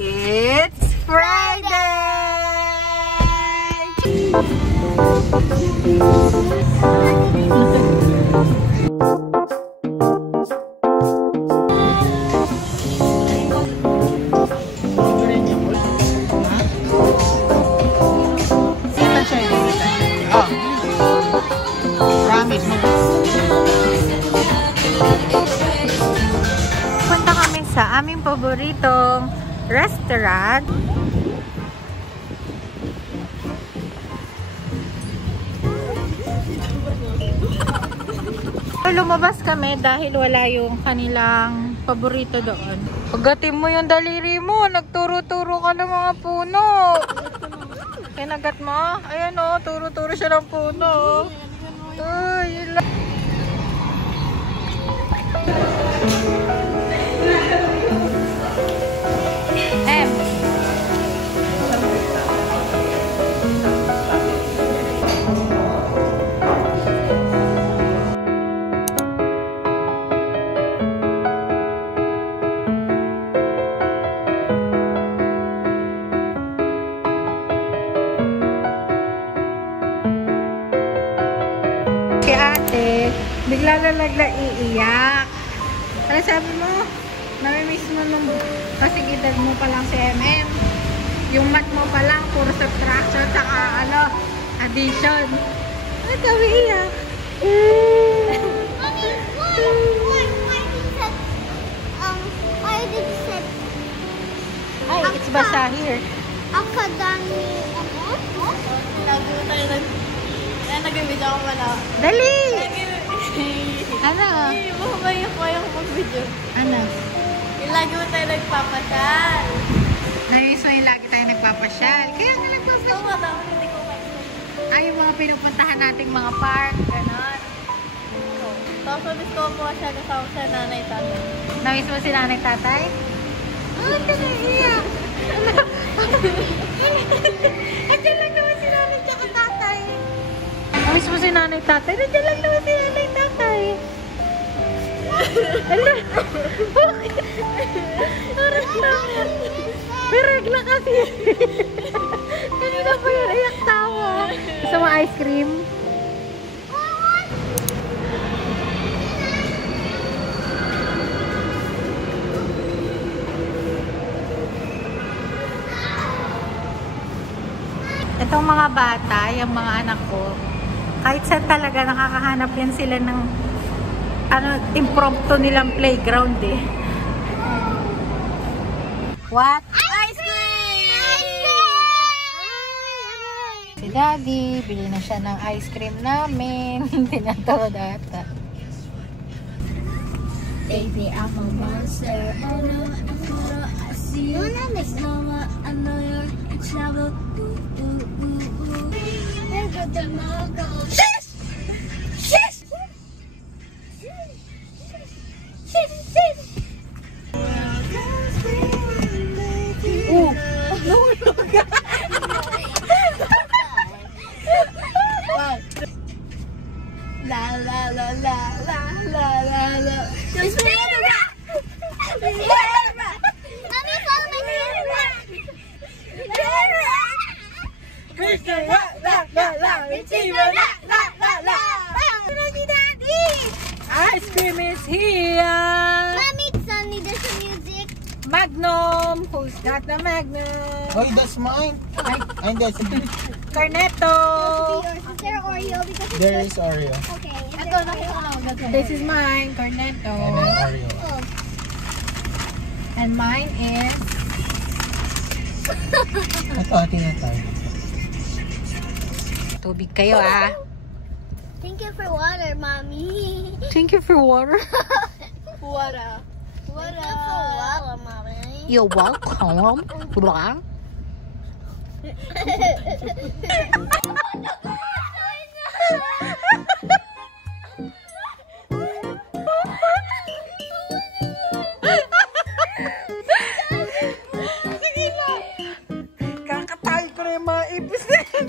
It's Friday! Punta kami sa aming paboritong restaurant. Lumabas kami dahil wala yung kanilang paborito doon. Pagdating mo yung daliri mo, nagturo-turo ka ng mga puno. Kinagat mo? Ayan o, turo-turo siya ng puno. Ay, yun lang. Si ate, bigla na iiyak. Ano sabi mo? Namimiss mo nung kasi edad mo pa lang si MM. Yung math mo pa lang, puro subtraction, saka addition. Ano sabi iyak? Mommy, why did you say Ay, it's basa here. Akadami? Lagi mo tayo nag-video ako wala. Dali! Ano? Bumabayo ko yung mag-video. Ano? Lagi mo tayo nagpapasyal. Namiss mo yung lagi tayo nagpapasyal. Kaya nga nagpapasyal. Ay, yung mga pinupuntahan nating mga park, gano'n. Tapos namiss ko po siya kasama sa nanay tatay. Namiss mo si nanay tatay? Oh, tinaiyak. Nandiyan lang naman si nanay tsaka tatay. Namiss mo si nanay tatay? Nandiyan lang naman si nanay tatay. Ala, bakit? Regla. May regla kasi. Kanina pa yun, ayak tawa. Gusto mo ice cream? Itong mga bata, yung mga anak ko, kahit saan talaga nakakahanap yan sila ng impromptu nilang playground eh. What? Ice cream! Si Daddy, bili na siya ng ice cream namin. Tinatawad ata. Baby, I'm a monster. Oh no, I see you. I know you're in trouble. Shish! Shish! Shish! Shish! Oh! La la la la la la la la. Just Ice cream is here! Mommy, Sunny, there's some music. Magnum! Who's got the Magnum? Oh, that's mine. And that's Cornetto! Yours. Is there Oreo? Because it's there is Oreo. okay. Ito, nakita ko lang. This is mine, Cornetto. And then Oreo. Oh. And mine is... Ito, atin na tayo. Tubig kayo ah. Thank you for water, Mommy. Thank you for water. Water. Thank you for water, Mommy. You're welcome. Blah. Kakatay ko na yung mga ipis na yun.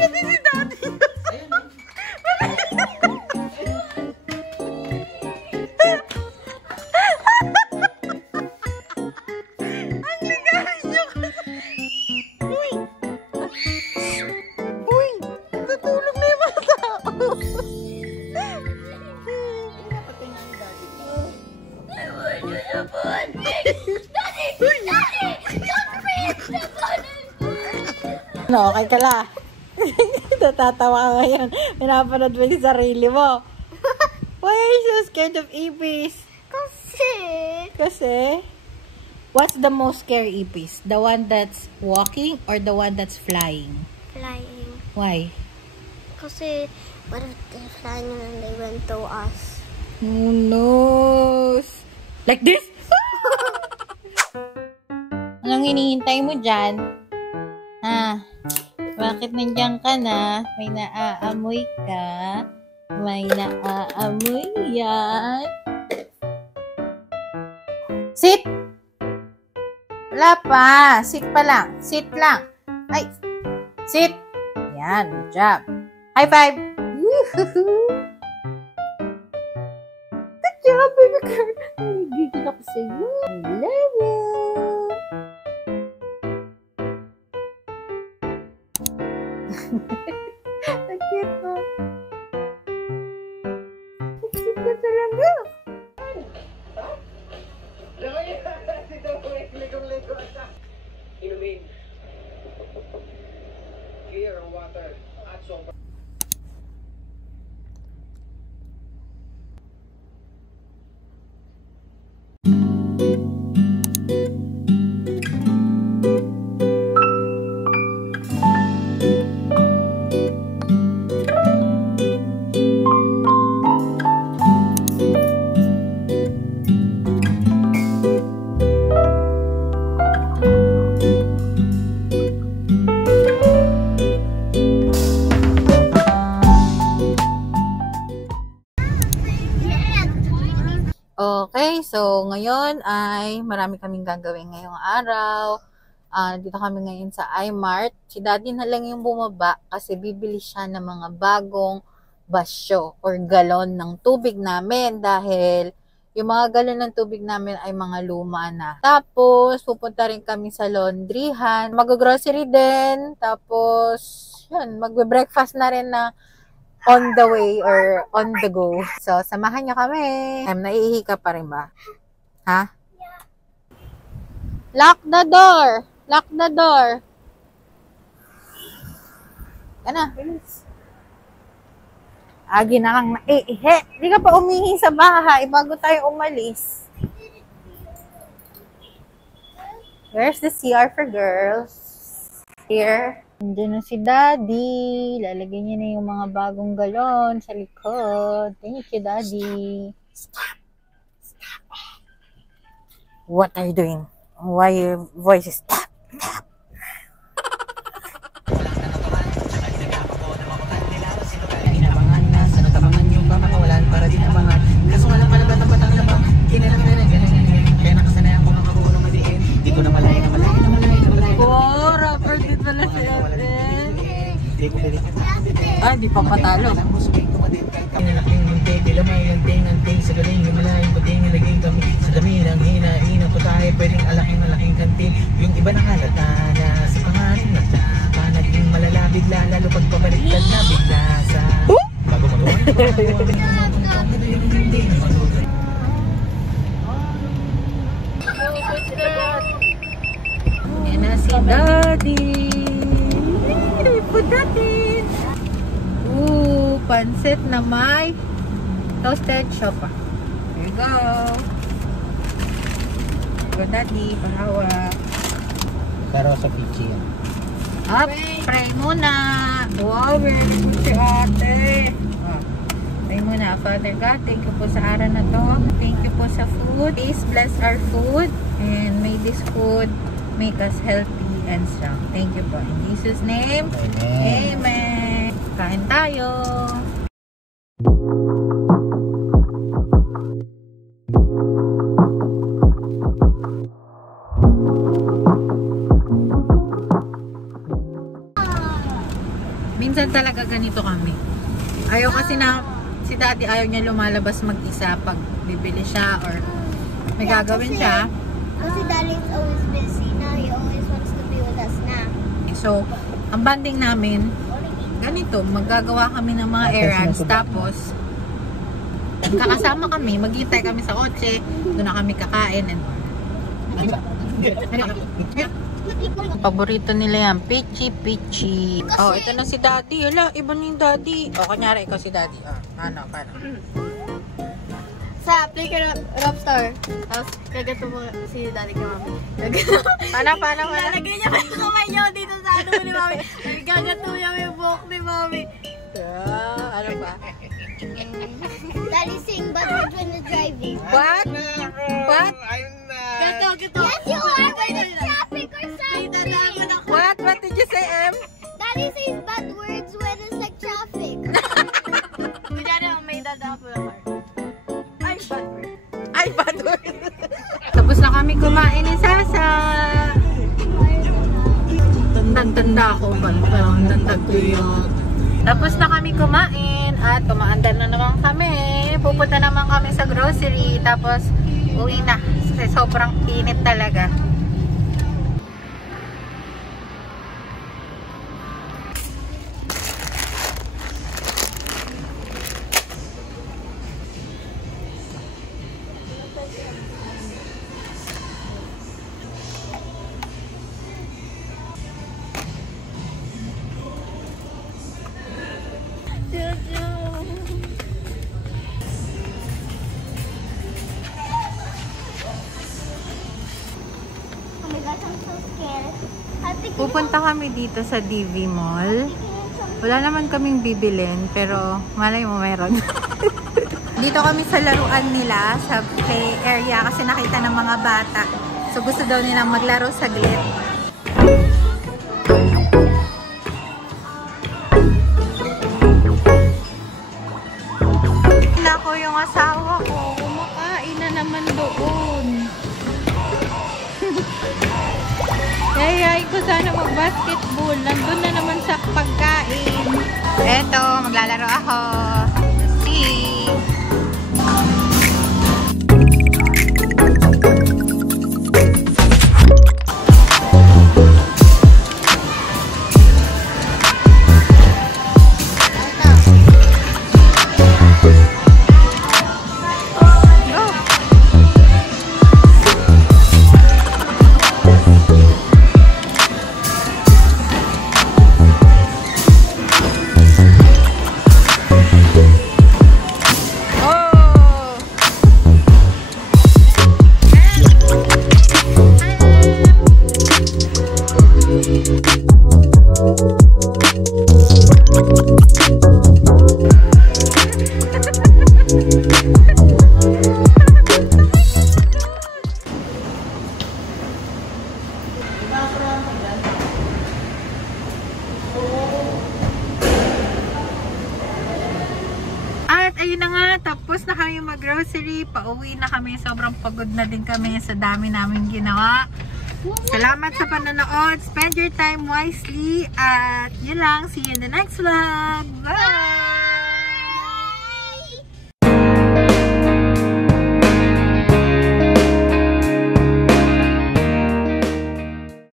Pati si Daddy. No, okay ka la. Natatawa ka ngayon. Pinapanood mo yung sarili mo. Why are you so scared of ipis? Kasi? What's the most scary ipis? The one that's walking or the one that's flying? Flying. Why? Kasi, what if they're flying and then they went to us? Who knows? Like this? Anong hinihintay mo dyan? Ha? Bakit nandiyan ka na? May naaamoy ka? May naaamoy yan? Sit! Wala pa. Sit pa lang. Sit lang. Ay! Sit! Yan. Good job. High five! Good job, baby girl. Nagigil ako sa'yo. I love you. Ang cute mo. Ang cute ka talaga. Inumin. Clear water at sobrang. Okay, so ngayon ay marami kaming gagawin ngayong araw. Dito kami ngayon sa iMart. Si Daddy na lang yung bumaba kasi bibili siya ng mga bagong basyo or galon ng tubig namin dahil yung mga galon ng tubig namin ay mga luma na. Tapos, pupunta rin kami sa laundryhan. Mag-grocery din. Tapos, yun, magbe-breakfast na rin na on the way or on the go. So, samahan niyo kami. Naiihi ka pa rin ba? Ha? Yeah. Lock the door! Lock the door! Ano? Agi na kang naiihi. Hindi ka pa umihi sa bahay bago tayo umalis. Where's the CR for girls? Here. Nandiyan na si Daddy. Lalagyan niya na yung mga bagong galon sa likod. Thank you, Daddy. What are you doing? Why your voice is tap, tap? Inabangan na sa natabangan yung pamakawalan para din abangan. Kaso wala pala batang-batang labang. Kinalang na ganyan. Kaya nakasanayan ko makabuo ng maliin. Di ko na malay. Oh, rapper din pala si Ate. Ah, di pa patalo. Kinalaking muntik, dilamay, anting, sa galing, himalayang puting, nilaging kami sa dami ng hinain ang putahe, pwedeng alaking kantin. Yung iba nakalata na sa pangasin na panaging malala, bigla, lalo pagpabaliktad na bigla sa bago Yan na si Daddy. Put natin. Pansit na may toasted siopa. There you go. Go, Daddy. Pahawa. Pero sa pichi yan. Up. Pray muna. Wow, very good si Ate. Pray muna. Father God, thank you po sa araw na to. Thank you po sa food. Please bless our food. And may this food make us healthy and strong. Thank you po. In Jesus' name. Amen. Amen. Kain tayo. Minsan talaga ganito kami. Ayaw kasi na si Daddy ayaw niya lumalabas mag-isa pag bibili siya or may gagawin siya. Kasi Daddy's always busy now. He always wants to be with us now. So, ang banding namin ganito, maggagawa kami ng mga errands tapos kakasama kami, maghintay kami sa kotse, doon na kami kakain and Paborito nila yan. Pichi. Oh, ito na si Daddy. Hala, iba na yung Daddy. Oh, kunyari, ikaw si Daddy. Oh, paano? Sa play ka Robstar. Tapos kagato mo si Daddy kay Mami. Paano? Nalagay niya pa yung kamay niyo dito sa ano ni Mami. Gagato niya yung buhok ni Mami. Ano ba? Daddy sing bad words when you're driving. What? Gato. Yes, you are when there's traffic or something. What did you say, Em? Daddy says bad words when it's like traffic. Kunyari, may dadaan po ng car. Ay, bad word. Tapos na kami kumain ni Sasa. Tanda ko ba? Tanda ko yun. Tapos na kami kumain at kumaandar na naman kami. Pupunta naman kami sa grocery. Tapos uwi na. Kasi sobrang init talaga. Pupunta kami dito sa DV Mall. Wala naman kaming bibilin, pero malay mo meron. Dito kami sa laruan nila, sa play area, kasi nakita ng mga bata. So gusto daw nilang maglaro saglit. Nako, yung asawa ko, kumakain na naman doon. Ay, ko sana mag-basketball. Nandun na naman sa pagkain. Eto, maglalaro ako. See? Ayun na nga, tapos na kami mag-grocery. Pauwi na kami. Sobrang pagod na din kami sa dami namin ginawa. Salamat sa panonood. Spend your time wisely. At yun lang. See you in the next vlog. Bye!